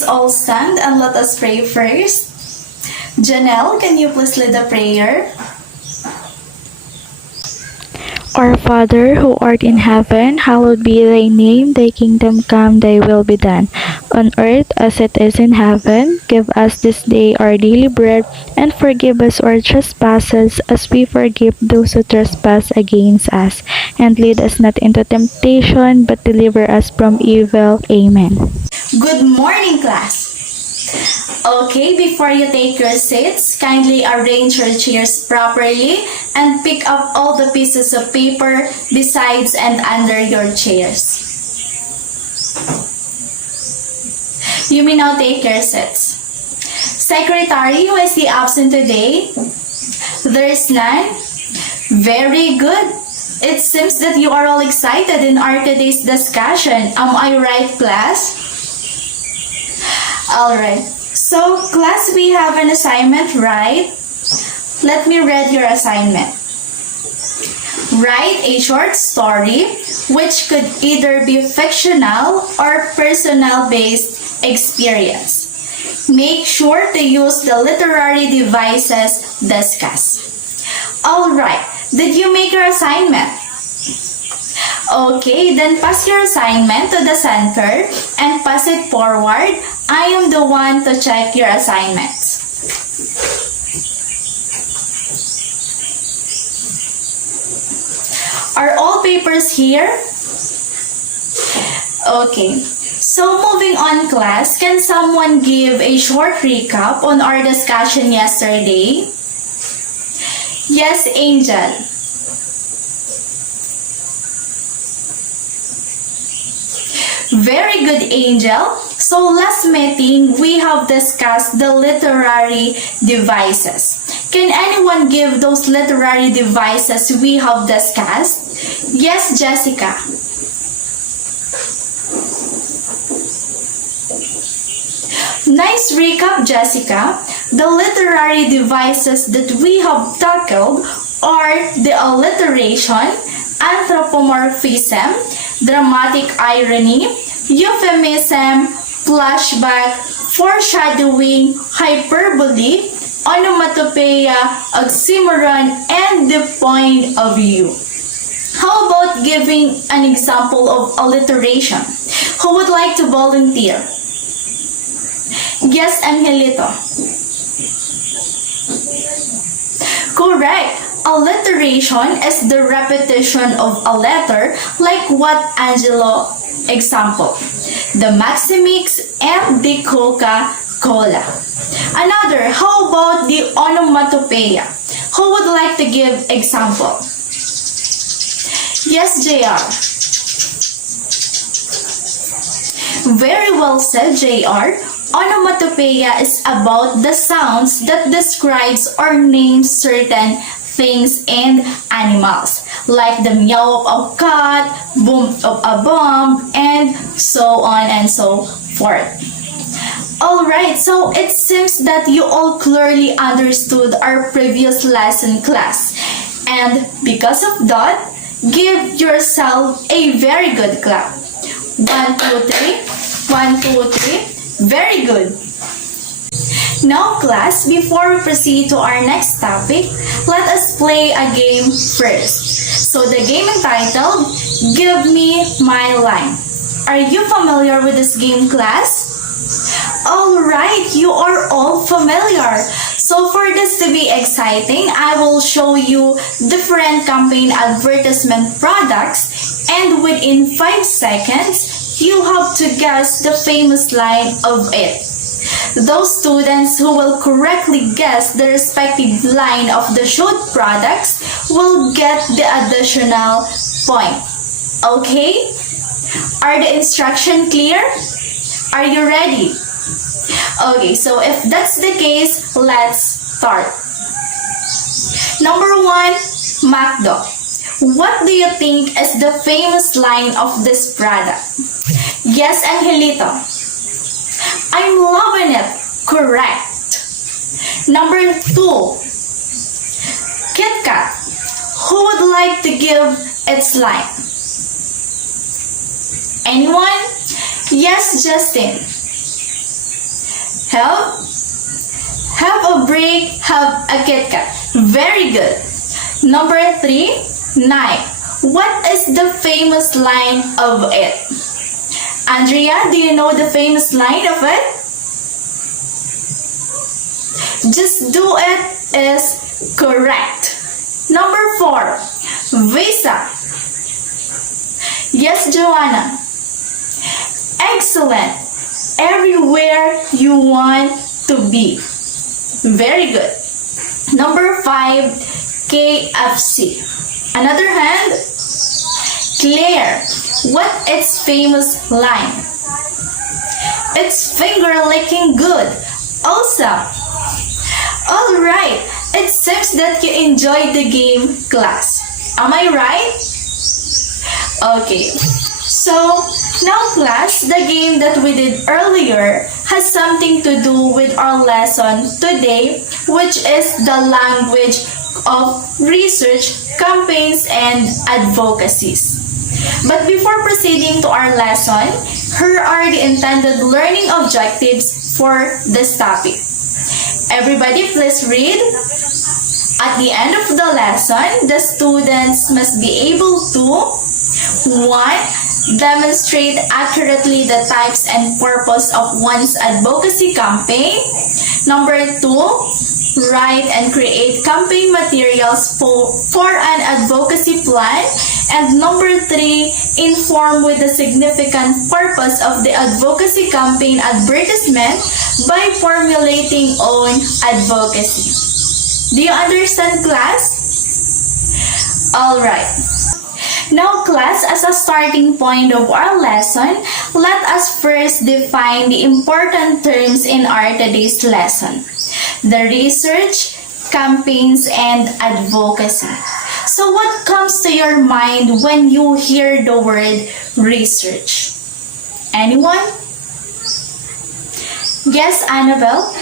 Please all stand and let us pray first. Janelle, can you please lead the prayer? Our Father, who art in heaven, hallowed be thy name. Thy kingdom come, thy will be done, on earth as it is in heaven. Give us this day our daily bread, and forgive us our trespasses, as we forgive those who trespass against us. And lead us not into temptation, but deliver us from evil. Amen. Good morning, class! Okay, before you take your seats, kindly arrange your chairs properly and pick up all the pieces of paper besides and under your chairs. You may now take your seats. Secretary, who is the absent today? There is none? Very good. It seems that you are all excited in our today's discussion. Am I right, class? Alright. So, class, we have an assignment, right? Let me read your assignment. Write a short story which could either be fictional or personal-based experience. Make sure to use the literary devices discussed. Alright, did you make your assignment? Okay, then pass your assignment to the center and pass it forward. I am the one to check your assignments. Are all papers here? Okay. So moving on, class, can someone give a short recap on our discussion yesterday? Yes, Angel. Very good, Angel. So last meeting, we have discussed the literary devices. Can anyone give those literary devices we have discussed? Yes, Jessica. Nice recap, Jessica. The literary devices that we have tackled are the alliteration, anthropomorphism, dramatic irony, euphemism, flashback, foreshadowing, hyperbole, onomatopoeia, oxymoron, and the point of view. How about giving an example of alliteration? Who would like to volunteer? Yes, Angelika. Correct. Alliteration is the repetition of a letter, like what Angelo example, the Maximix and the Coca-Cola. Another, how about the onomatopoeia? Who would like to give example? Yes, JR. Very well said, JR. Onomatopoeia is about the sounds that describes or names certain things and animals, like the meow of a cat, boom of a bomb, and so on and so forth. Alright, so it seems that you all clearly understood our previous lesson, class. And because of that, give yourself a very good clap. 1, 2, 3. 1, 2, 3. Very good. Now, class, before we proceed to our next topic, let us play a game first. So the game entitled, Give Me My Line. Are you familiar with this game, class? Alright, you are all familiar. So for this to be exciting, I will show you different campaign advertisement products, and within 5 seconds, you have to guess the famous line of it. Those students who will correctly guess the respective line of the showed products will get the additional point. Okay? Are the instructions clear? Are you ready? Okay, so if that's the case, let's start. Number 1, McDo. What do you think is the famous line of this product? Yes, Angelita. I'm loving it. Correct. Number 2, Kit Kat. Who would like to give its line? Anyone? Yes, Justin. Have? Have a break, have a Kit Kat. Very good. Number 3, night. What is the famous line of it? Andrea, do you know the famous line of it? Just do it is correct. Number 4, visa. Yes, Joanna. Excellent. Everywhere you want to be. Very good. Number 5, KFC. Another hand. Claire. What is famous line? It's finger licking good. Awesome. Alright. It seems that you enjoyed the game, class. Am I right? Okay. So, now class, the game that we did earlier has something to do with our lesson today, which is the language of research, campaigns, and advocacies. But before proceeding to our lesson, here are the intended learning objectives for this topic. Everybody please read. At the end of the lesson, the students must be able to 1. Demonstrate accurately the types and purpose of one's advocacy campaign. Number 2, write and create campaign materials for an advocacy plan. And number 3, inform with the significant purpose of the advocacy campaign advertisement by formulating own advocacy. Do you understand, class? Alright. Now, class, as a starting point of our lesson, let us first define the important terms in our today's lesson. The research, campaigns, and advocacy. So what comes to your mind when you hear the word research? Anyone? Yes, Annabelle?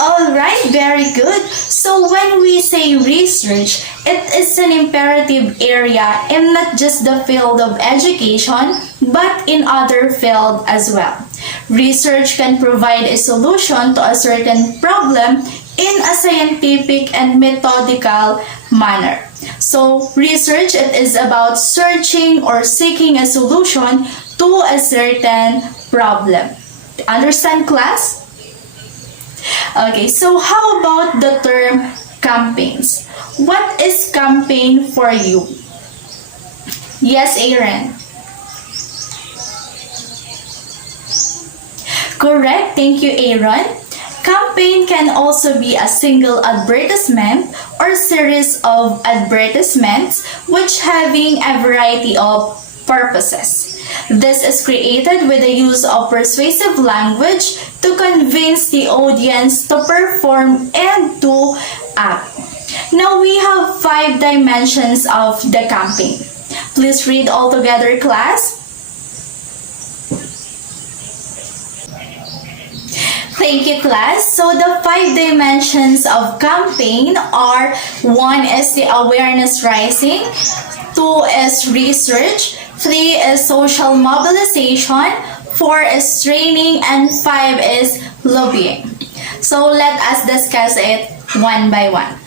Alright, very good. So when we say research, it is an imperative area in not just the field of education, but in other fields as well. Research can provide a solution to a certain problem in a scientific and methodical manner. So research, it is about searching or seeking a solution to a certain problem. Understand, class? Okay, so how about the term campaigns? What is campaign for you? Yes, Aaron. Correct, thank you, Aaron. Campaign can also be a single advertisement or series of advertisements which having a variety of purposes. This is created with the use of persuasive language to convince the audience to perform and to act. Now we have 5 dimensions of the campaign. Please read all together, class. Thank you, class. So the 5 dimensions of campaign are: 1 is the awareness raising, 2 is research, 3 is social mobilization, 4 is training, and 5 is lobbying. So let us discuss it one by one.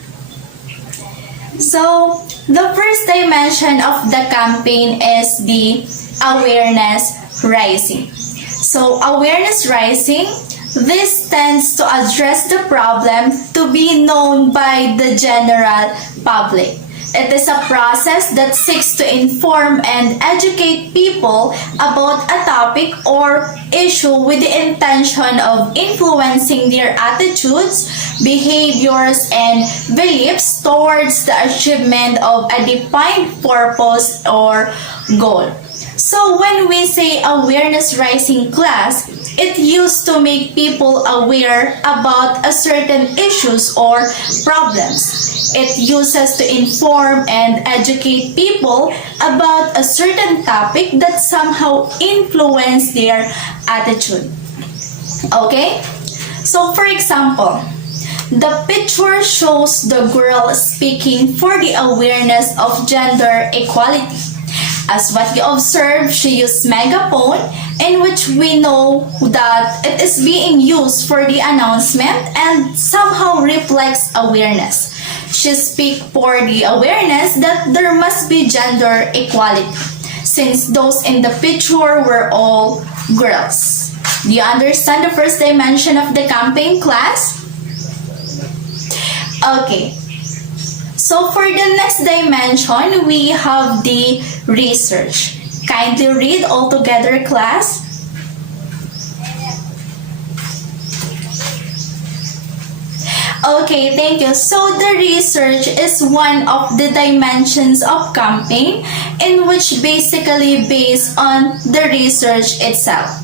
So the first dimension of the campaign is the awareness raising. So awareness raising, this tends to address the problem to be known by the general public. It is a process that seeks to inform and educate people about a topic or issue with the intention of influencing their attitudes, behaviors, and beliefs towards the achievement of a defined purpose or goal. So when we say awareness raising, class, it used to make people aware about a certain issues or problems. It uses to inform and educate people about a certain topic that somehow influence their attitude. Okay? So for example, the picture shows the girl speaking for the awareness of gender equality. As what you observe, she used megaphone, in which we know that it is being used for the announcement and somehow reflects awareness. She speaks for the awareness that there must be gender equality, since those in the picture were all girls. Do you understand the first dimension of the campaign, class? Okay. So for the next dimension, we have the research. Kindly read all together, class. Okay, thank you. So the research is one of the dimensions of campaign, in which basically based on the research itself.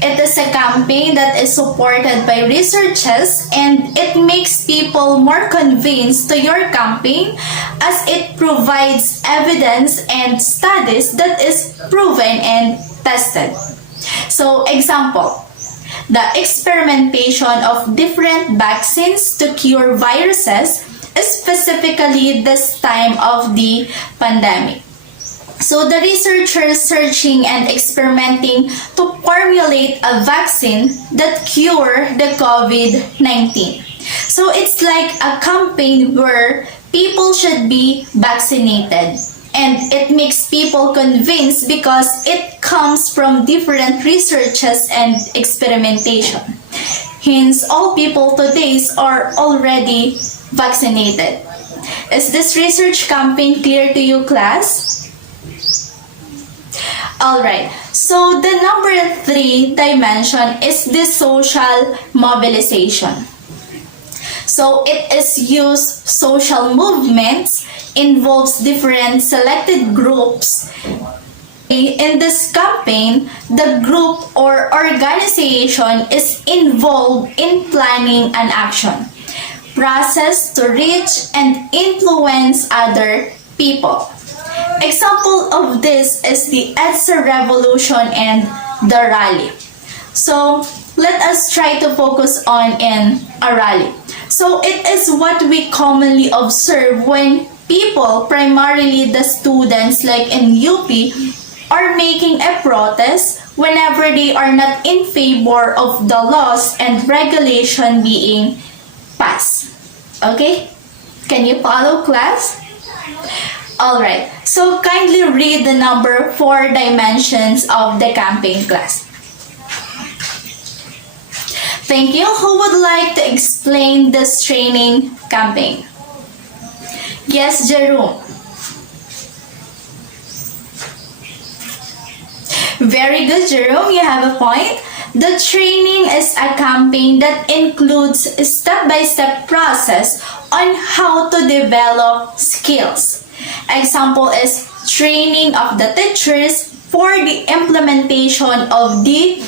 It is a campaign that is supported by researchers, and it makes people more convinced to your campaign as it provides evidence and studies that is proven and tested. So example, the experimentation of different vaccines to cure viruses, specifically this time of the pandemic. So the researchers searching and experimenting to formulate a vaccine that cure the COVID-19. So it's like a campaign where people should be vaccinated. And it makes people convinced because it comes from different researches and experimentation. Hence, all people today are already vaccinated. Is this research campaign clear to you, class? Alright, so the number 3 dimension is the social mobilization. So it is used social movements, involves different selected groups. In this campaign, the group or organization is involved in planning an action, process to reach and influence other people. Example of this is the EDSA revolution and the rally. So let us try to focus on in a rally. So it is what we commonly observe when people, primarily the students like in UP, are making a protest whenever they are not in favor of the laws and regulation being passed. Okay? Can you follow, class? Alright, so kindly read the number 4 dimensions of the campaign, class. Thank you. Who would like to explain this training campaign? Yes, Jerome. Very good, Jerome. You have a point. The training is a campaign that includes a step-by-step process on how to develop skills. Example is training of the teachers for the implementation of the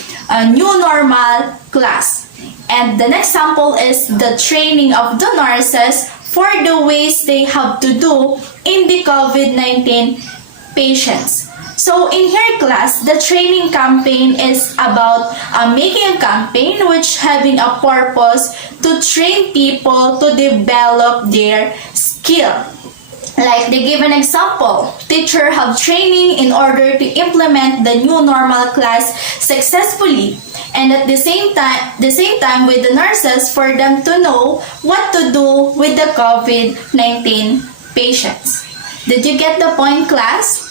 new normal class. And the next example is the training of the nurses for the ways they have to do in the COVID-19 patients. So in here, class, the training campaign is about making a campaign which having a purpose to train people to develop their skill. Like they give an example, teacher have training in order to implement the new normal class successfully, and at the same time with the nurses for them to know what to do with the COVID-19 patients. Did you get the point, class?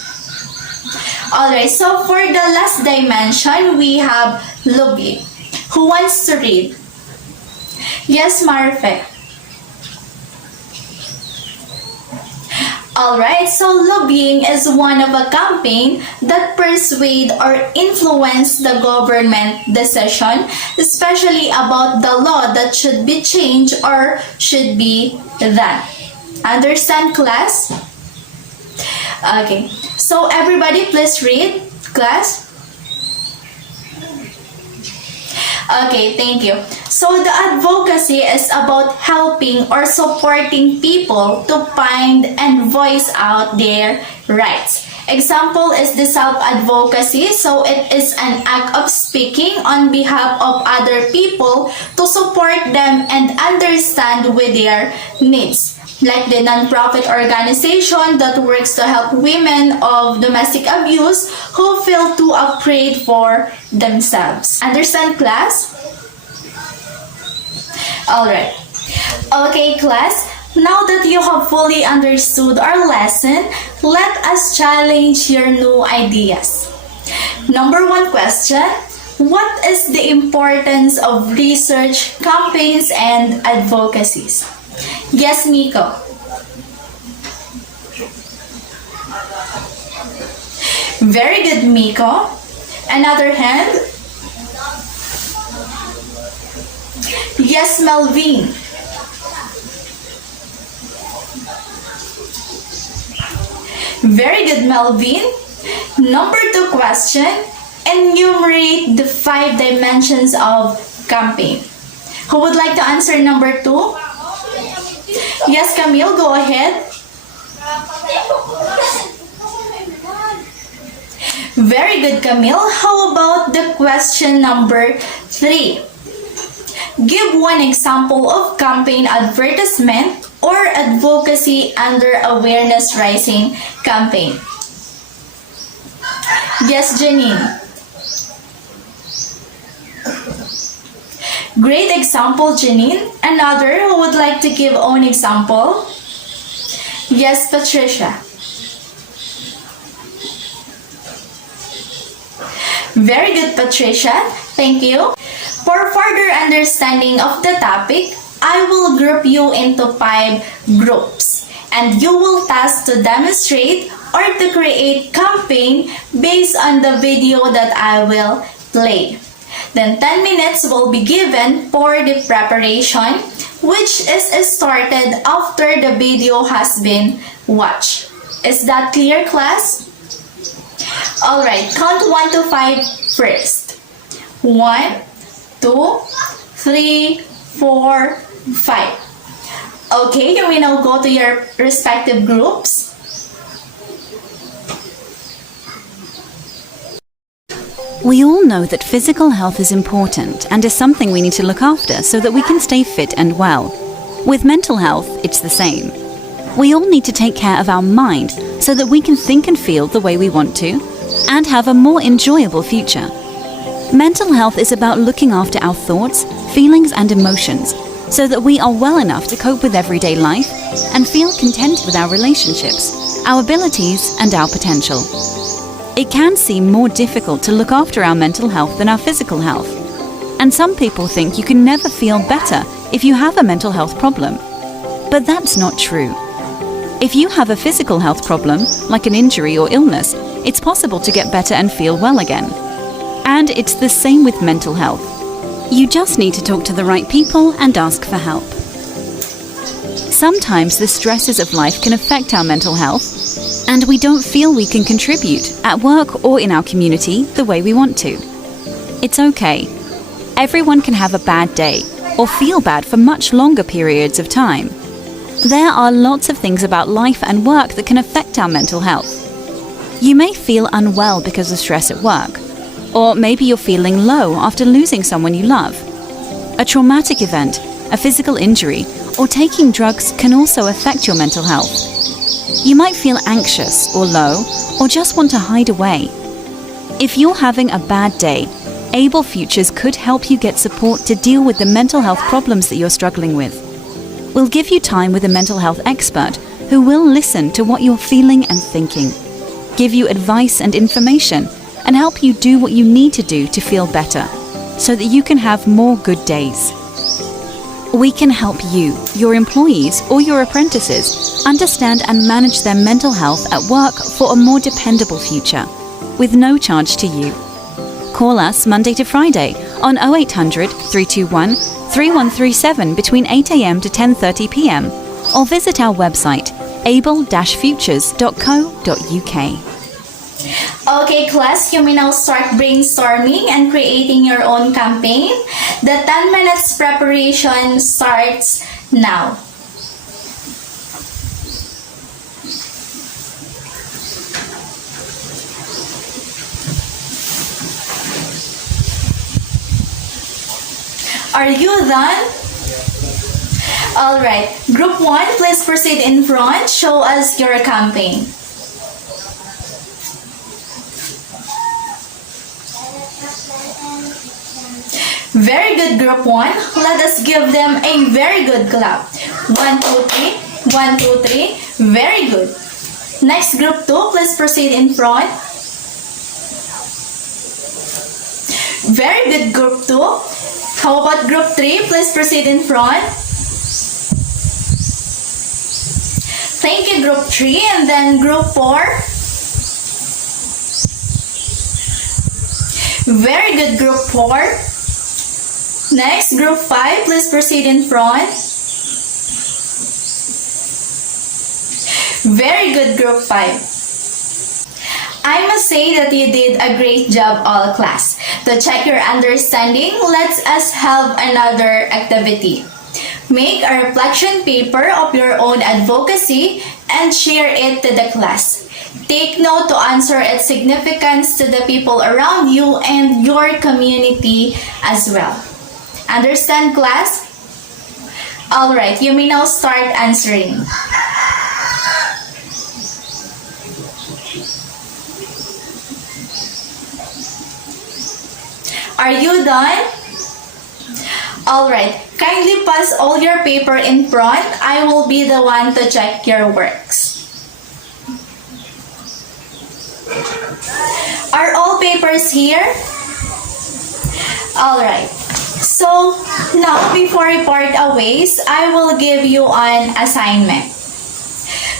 Alright, so for the last dimension, we have lobbying. Who wants to read? Yes, Marfe. Alright, so lobbying is one of a campaign that persuade or influence the government decision, especially about the law that should be changed or should be done. Understand, class? Okay, so everybody please read, class. Okay, thank you. So the advocacy is about helping or supporting people to find and voice out their rights. Example is the self-advocacy. So it is an act of speaking on behalf of other people to support them and understand with their needs. like the non-profit organization that works to help women of domestic abuse who feel too afraid for themselves. Understand, class? Alright. Okay, class. Now that you have fully understood our lesson, let us challenge your new ideas. Number 1 question. What is the importance of research, campaigns, and advocacies? Yes, Miko. Very good, Miko. Another hand. Yes, Melvin. Very good, Melvin. Number 2 question. Enumerate the 5 dimensions of campaign. Who would like to answer number 2? Yes, Camille, go ahead. Very good, Camille. How about the question number 3? Give one example of campaign advertisement or advocacy under awareness raising campaign. Yes, Janine. Great example, Janine. Another who would like to give own example? Yes, Patricia. Very good, Patricia. Thank you. For further understanding of the topic, I will group you into 5 groups and you will task to demonstrate or to create campaign based on the video that I will play. Then 10 minutes will be given for the preparation, which is started after the video has been watched. Is that clear, class? Alright, count 1 to 5 first. 1, 2, 3, 4, 5. Okay, you may now go to your respective groups. We all know that physical health is important and is something we need to look after so that we can stay fit and well. With mental health, it's the same. We all need to take care of our mind so that we can think and feel the way we want to and have a more enjoyable future. Mental health is about looking after our thoughts, feelings and emotions so that we are well enough to cope with everyday life and feel content with our relationships, our abilities and our potential. It can seem more difficult to look after our mental health than our physical health. And some people think you can never feel better if you have a mental health problem. But that's not true. If you have a physical health problem, like an injury or illness, it's possible to get better and feel well again. And it's the same with mental health. You just need to talk to the right people and ask for help. Sometimes the stresses of life can affect our mental health, and we don't feel we can contribute at work or in our community the way we want to. It's okay. Everyone can have a bad day or feel bad for much longer periods of time. There are lots of things about life and work that can affect our mental health. You may feel unwell because of stress at work, or maybe you're feeling low after losing someone you love. A traumatic event, a physical injury, or taking drugs can also affect your mental health. You might feel anxious or low, or just want to hide away. If you're having a bad day, Able Futures could help you get support to deal with the mental health problems that you're struggling with. We'll give you time with a mental health expert who will listen to what you're feeling and thinking, give you advice and information, and help you do what you need to do to feel better, so that you can have more good days. We can help you, your employees or your apprentices understand and manage their mental health at work for a more dependable future, with no charge to you. Call us Monday to Friday on 0800 321 3137 between 8 a.m. to 10:30 p.m. or visit our website able-futures.co.uk. Okay, class, you may now start brainstorming and creating your own campaign. The 10 minutes preparation starts now. Are you done? Alright, Group 1, please proceed in front. Show us your campaign. Very good, Group 1. Let us give them a very good clap. 1, 2, 3. 1, 2, 3. Very good. Next, Group 2, please proceed in front. Very good, Group 2. How about Group 3? Please proceed in front. Thank you, Group 3. And then Group 4. Very good, Group 4. Next, Group 5. Please proceed in front. Very good, Group 5. I must say that you did a great job, all class. To check your understanding, let us have another activity. Make a reflection paper of your own advocacy and share it to the class. Take note to answer its significance to the people around you and your community as well. Understand, class? Alright, you may now start answering. Are you done? Alright, kindly pass all your paper in front. I will be the one to check your works. Are all papers here? Alright, so now before report aways, I will give you an assignment.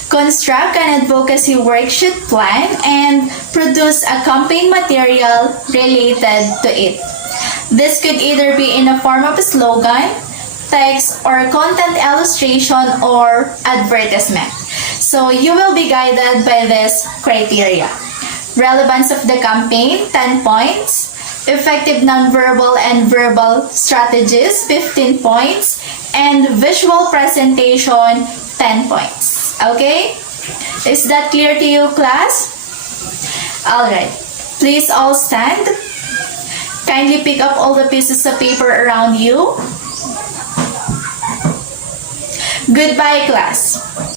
Construct an advocacy worksheet plan and produce a campaign material related to it. This could either be in the form of a slogan, text, or content illustration or advertisement. So you will be guided by this criteria. Relevance of the campaign, 10 points. Effective nonverbal and verbal strategies, 15 points. And visual presentation, 10 points. Okay? Is that clear to you, class? Alright. Please all stand. Kindly pick up all the pieces of paper around you. Goodbye, class.